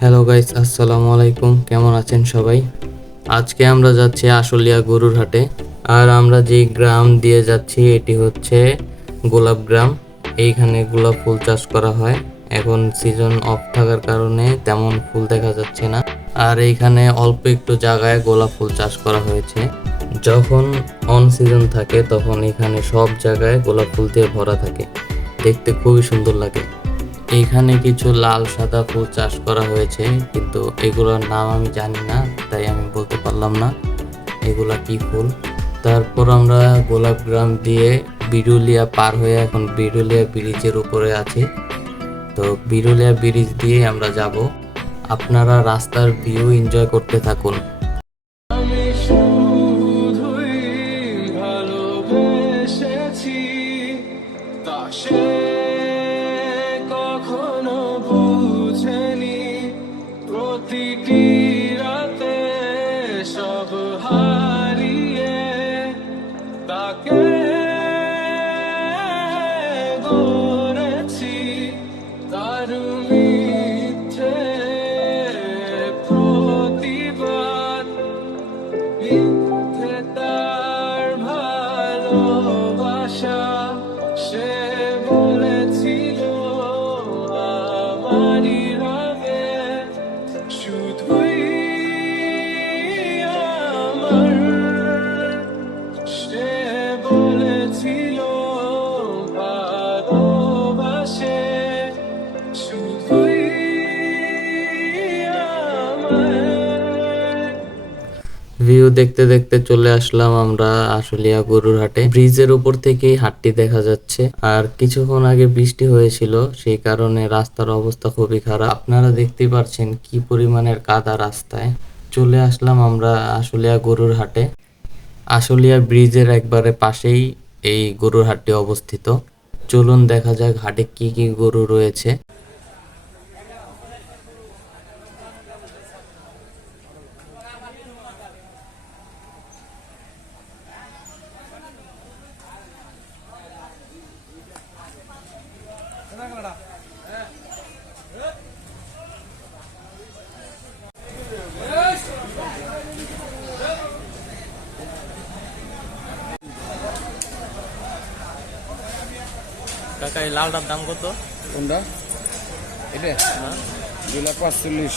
Hello guys আসসালামু আলাইকুম। কেমন আছেন সবাই? আজকে আমরা যাচ্ছি আশুলিয়া গরুর হাটে আর আমরা যে গ্রাম দিয়ে যাচ্ছি, এটি হচ্ছে গোলাপ গ্রাম। এইখানে গোলাপ ফুল চাষ করা হয়। এখন সিজন অফ থাকার কারণে তেমন ফুল দেখা যাচ্ছে না। আর এইখানে অল্প একটু জায়গায় গোলাপ ফুল চাষ করা হয়েছে। যখন অন সিজন থাকে, তখন এখানে সব জায়গায় গোলাপ ফুল দিয়ে ভরা থাকে। দেখতে খুবই সুন্দর লাগে। এইখানে কিছু লাল, সাদা ফুল চাষ করা হয়েছে, কিন্তু এগুলোর নাম আমি জানি না, তাই আমি বলতে পারলাম না এগুলা কি ফুল। তারপর আমরা গোলাপ গ্রাম দিয়ে বিরুলিয়া পার হয়ে এখন বিরুলিয়া ব্রিজের উপরে আছি। তো বিরুলিয়া ব্রিজ দিয়ে আমরা যাব। আপনারা রাস্তার ভিউ এনজয় করতে থাকুন। ভিউ দেখতে দেখতে চলে আসলাম আমরা আশুলিয়া গরুর হাটে। ব্রিজের উপর থেকেই হাটটি দেখা যাচ্ছে। আর কিছুক্ষণ আগে বৃষ্টি হয়েছিল, সেই কারণে রাস্তার অবস্থা খুবই খারাপ। আপনারা দেখতেই পাচ্ছেন কি পরিমাণের কাদা রাস্তায়। চলে আসলাম আমরা আশুলিয়া গরুর হাটে। আশুলিয়া ব্রিজের একবারে পাশেই এই গরুর হাটটি অবস্থিত। চলুন দেখা যাক হাটে কি কি গরু রয়েছে। কাকা এই লালটার দাম কত কোনটা এটা দুই লাখ পাঁচচল্লিশ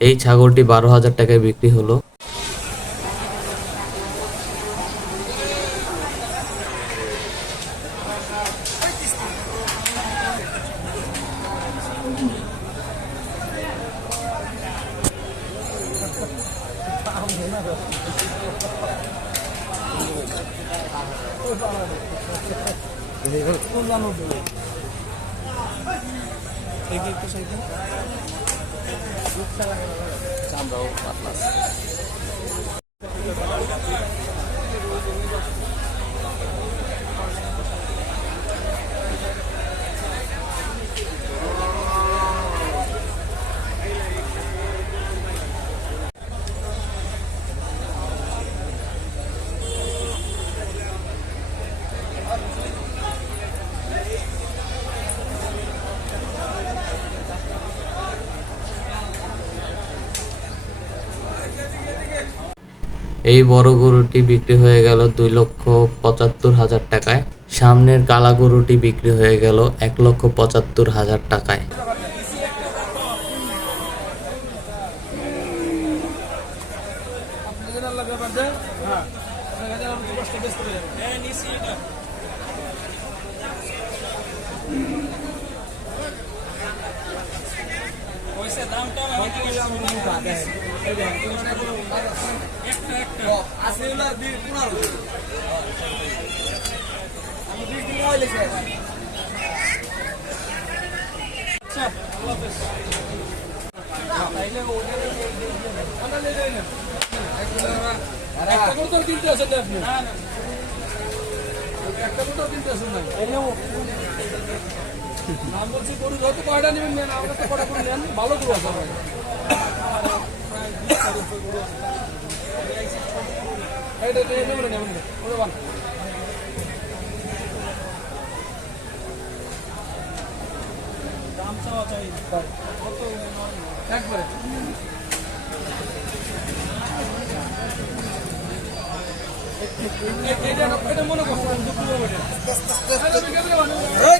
এই ছাগলটি বারো হাজার টাকায় বিক্রি হলো Thank you. আমরাও আটলাস এই বড় গরুটি বিক্রি হয়ে গেল দুই লক্ষ পঁচাত্তর হাজার টাকায়। সামনের কালা গরুটি বিক্রি হয়ে গেল এক লক্ষ পঁচাত্তর হাজার টাকায়। একটা করে তো কিনতে আসেন আপনি একটা করে তো কিনতে আসেন না নাম বলছি, গরু যত কয়টা নেবেন, নেন আমরা তো করে নেন, ভালো গরু আছে। এইটা নিয়ে নেবেন নেবেন, ওরে বান একবারে। এটা এটা মনে করছ দুপুর হবে এটা বিকেলে বানাবো ওটা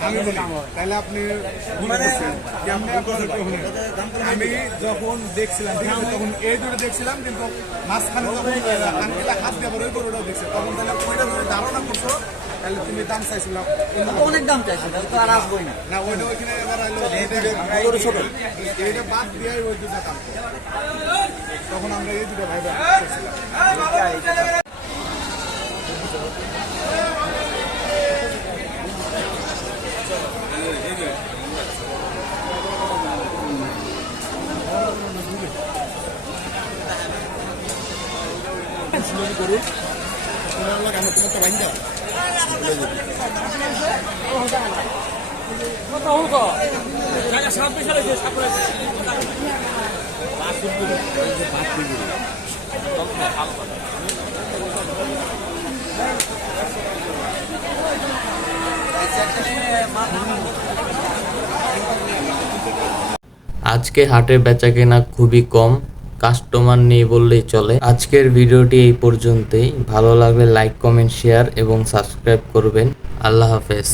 আমি বলি তাহলে আপনি মানে? আমি যখন দেখছিলাম ঠিক আছে তখন এই দুটো দেখছিলাম কিন্তু মাঝখানে যখন আঙ্কেলা হাত দিয়ে বড় গরুটাও দেখছে তখন তাহলে ওইটা যদি ধারণা করছ তাহলে তুমি দাম চাইছিলাম অনেক দাম চাইছে তো আর আসবোই না না ওইটা ওইখানে এবার আইলো ছোট। এইটা বাদ দিয়ে ওই দুটো দাম তখন আমরা এই দুটো ভাই ভাই রেখে আজকে হাটে বেচা কেনা খুবই কম। কাস্টমার নেই বললেই চলে। আজকের ভিডিওটি এই পর্যন্তই। ভালো লাগলে লাইক কমেন্ট শেয়ার এবং সাবস্ক্রাইব করবেন। আল্লাহ হাফেজ।